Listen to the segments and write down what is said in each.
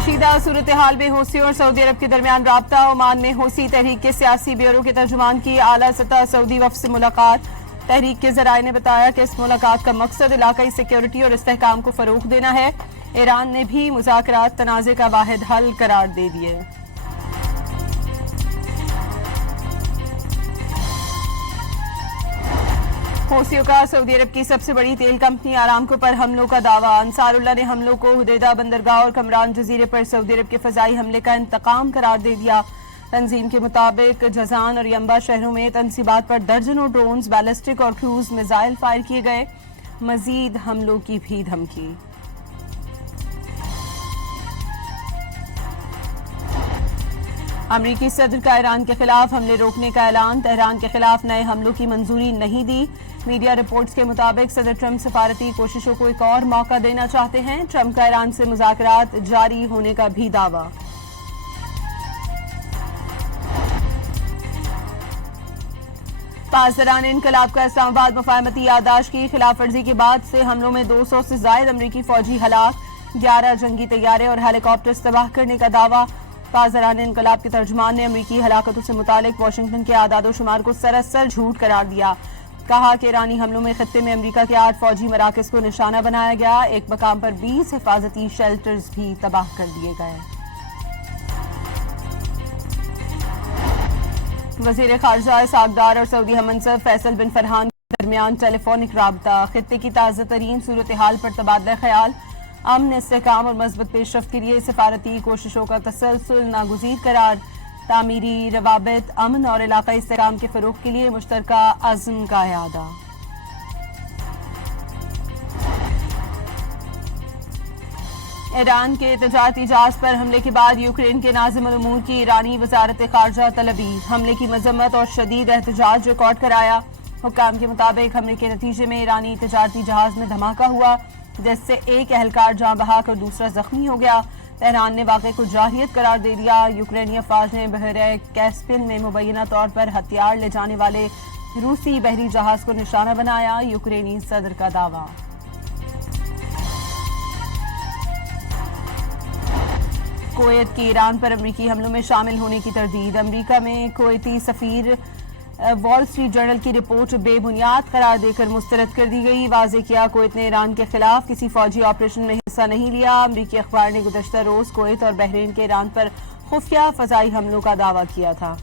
کشیدہ صورتحال میں حوثی اور سعودی عرب کے درمیان رابطہ عمان میں حوثی تحریک کے سیاسی بیورو کے ترجمان کی اعلیٰ سطح سعودی وفد سے ملاقات تحریک کے ذرائع نے بتایا کہ اس ملاقات کا مقصد علاقائی سیکیورٹی اور استحکام کو فروغ دینا ہے ایران نے بھی مذاکرات تنازع کا واحد حل قرار دے دیے حوثیوں کا سعودی عرب کی سب سے بڑی تیل کمپنی آرامکو پر حملوں کا دعویٰ انصار اللہ نے حملوں کو حدیدہ بندرگاہ اور کمران جزیرے پر سعودی عرب کے فضائی حملے کا انتقام قرار دے دیا تنظیم کے مطابق جازان اور ینبع شہروں میں تنصیبات پر درجنوں ڈرونز بیلسٹک اور کروز میزائل فائر کیے گئے مزید حملوں کی بھی دھمکی امریکی صدر کا ایران کے خلاف حملے روکنے کا اعلان تہران کے خلاف نئے حملوں کی منظوری نہیں دی میڈیا رپورٹس کے مطابق صدر ٹرمپ سفارتی کوششوں کو ایک اور موقع دینا چاہتے ہیں ٹرمپ کا ایران سے مذاکرات جاری ہونے کا بھی دعویٰ پاسداران انقلاب کا اسلام آباد مفاہمتی یادداشت کی خلاف ورزی کے بعد سے حملوں میں 200 سے زائد امریکی فوجی ہلاک 11 جنگی طیارے اور ہیلی کاپٹرز تباہ کرنے کا دعویٰ پاسداران انقلاب کے ترجمان نے امریکی ہلاکتوں سے متعلق واشنگٹن کے اعداد و شمار کو سراسر جھوٹ قرار دیا کہا کہ ایرانی حملوں میں خطے میں امریکہ کے 8 فوجی مراکز کو نشانہ بنایا گیا ایک مقام پر 20 حفاظتی شیلٹرز بھی تباہ کر دیے گئے وزیر خارجہ اسحاق ڈار اور سعودی ہم منصب فیصل بن فرحان کے درمیان ٹیلی فونک رابطہ خطے کی تازہ ترین صورتحال پر تبادلہ خیال امن استحکام اور مثبت پیش رفت کے لیے سفارتی کوششوں کا تسلسل ناگزیر قرار تعمیری روابط امن اور علاقائی استحکام کے فروغ کے لیے مشترکہ عزم کا اعادہ ایران کے تجارتی جہاز پر حملے کے بعد یوکرین کے ناظم الامور کی ایرانی وزارت خارجہ تل ابیب حملے کی مذمت اور شدید احتجاج ریکارڈ کرایا حکام کے مطابق حملے کے نتیجے میں ایرانی تجارتی جہاز میں دھماکہ ہوا جس سے ایک اہلکار جاں بحق اور دوسرا زخمی ہو گیا تہران نے واقعے کو جارحیت قرار دے دیا یوکرینی افواج نے بحیرہ کیسپین میں مبینہ طور پر ہتھیار لے جانے والے روسی بحری جہاز کو نشانہ بنایا یوکرینی صدر کا دعویٰ کویت کی ایران پر امریکی حملوں میں شامل ہونے کی تردید امریکہ میں کویتی سفیر وال اسٹریٹ جرنل کی رپورٹ بے بنیاد قرار دے کر مسترد کر دی گئی واضح کیا کویت نے ایران کے خلاف کسی فوجی آپریشن میں حصہ نہیں لیا امریکی اخبار نے گزشتہ روز کویت اور بحرین کے ایران پر خفیہ فضائی حملوں کا دعویٰ کیا تھا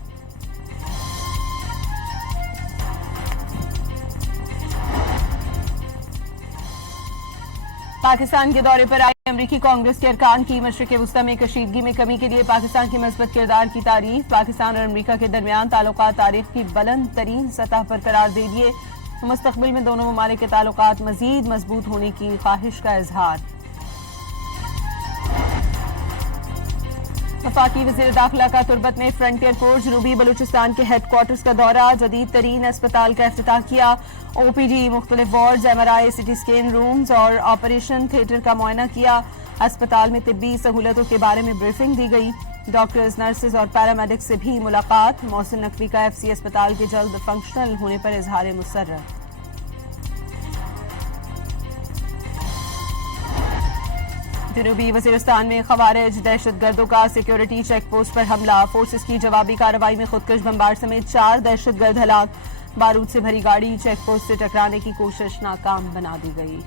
پاکستان کے دورے پر آئے امریکی کانگریس کے ارکان کی مشرق وسطی میں کشیدگی میں کمی کے لیے پاکستان کے مثبت کردار کی تعریف پاکستان اور امریکہ کے درمیان تعلقات تاریخ کی بلند ترین سطح پر قرار دے دیے مستقبل میں دونوں ممالک کے تعلقات مزید مضبوط ہونے کی خواہش کا اظہار وفاقی وزیر داخلہ کا تربت میں فرنٹیئر کورٹ جنوبی بلوچستان کے ہیڈ کوارٹرز کا دورہ جدید ترین اسپتال کا افتتاح کیا او پی ڈی مختلف وارڈز ایم آر آئی سی ٹی اسکین رومز اور آپریشن تھیٹر کا معائنہ کیا اسپتال میں طبی سہولتوں کے بارے میں بریفنگ دی گئی ڈاکٹرز نرسز اور پیرامediکس سے بھی ملاقات محسن نقوی کا ایف سی اسپتال کے جلد فنکشنل ہونے پر اظہار مسرت جنوبی وزیرستان میں خوارج دہشت گردوں کا سیکیورٹی چیک پوسٹ پر حملہ فورسز کی جوابی کارروائی میں خودکش بمبار سمیت 4 دہشت گرد ہلاک بارود سے بھری گاڑی چیک پوسٹ سے ٹکرانے کی کوشش ناکام بنا دی گئی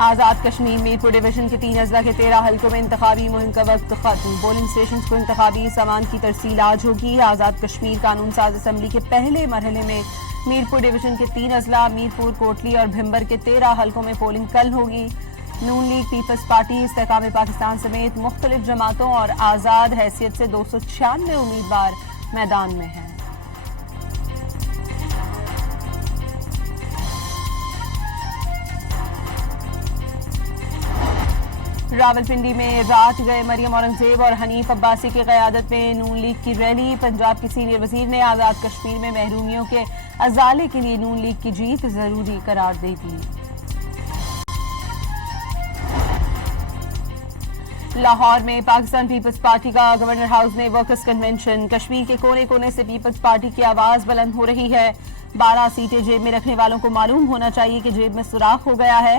آزاد کشمیر میرپور ڈویژن کے 3 اضلاع کے 13 حلقوں میں انتخابی مہم کا وقت ختم پولنگ اسٹیشنز کو انتخابی سامان کی ترسیل آج ہوگی آزاد کشمیر قانون ساز اسمبلی کے پہلے مرحلے میں میرپور ڈویژن کے 3 اضلاع میرپور کوٹلی اور بھمبر کے 13 حلقوں میں پولنگ کل ہوگی نون لیگ پیپلز پارٹی استحکام پاکستان سمیت مختلف جماعتوں اور آزاد حیثیت سے 296 امیدوار میدان میں ہیں راولپنڈی میں رات گئے مریم اورنگزیب اور حنیف عباسی کی قیادت میں نون لیگ کی ریلی پنجاب کے سینئر وزیر نے آزاد کشمیر میں محرومیوں کے ازالے کے لیے نون لیگ کی جیت ضروری قرار دے دی لاہور میں پاکستان پیپلز پارٹی کا گورنر ہاؤس میں ورکرز کنونشن کشمیر کے کونے کونے سے پیپلز پارٹی کی آواز بلند ہو رہی ہے 12 سیٹیں جیب میں رکھنے والوں کو معلوم ہونا چاہیے کہ جیب میں سوراخ ہو گیا ہے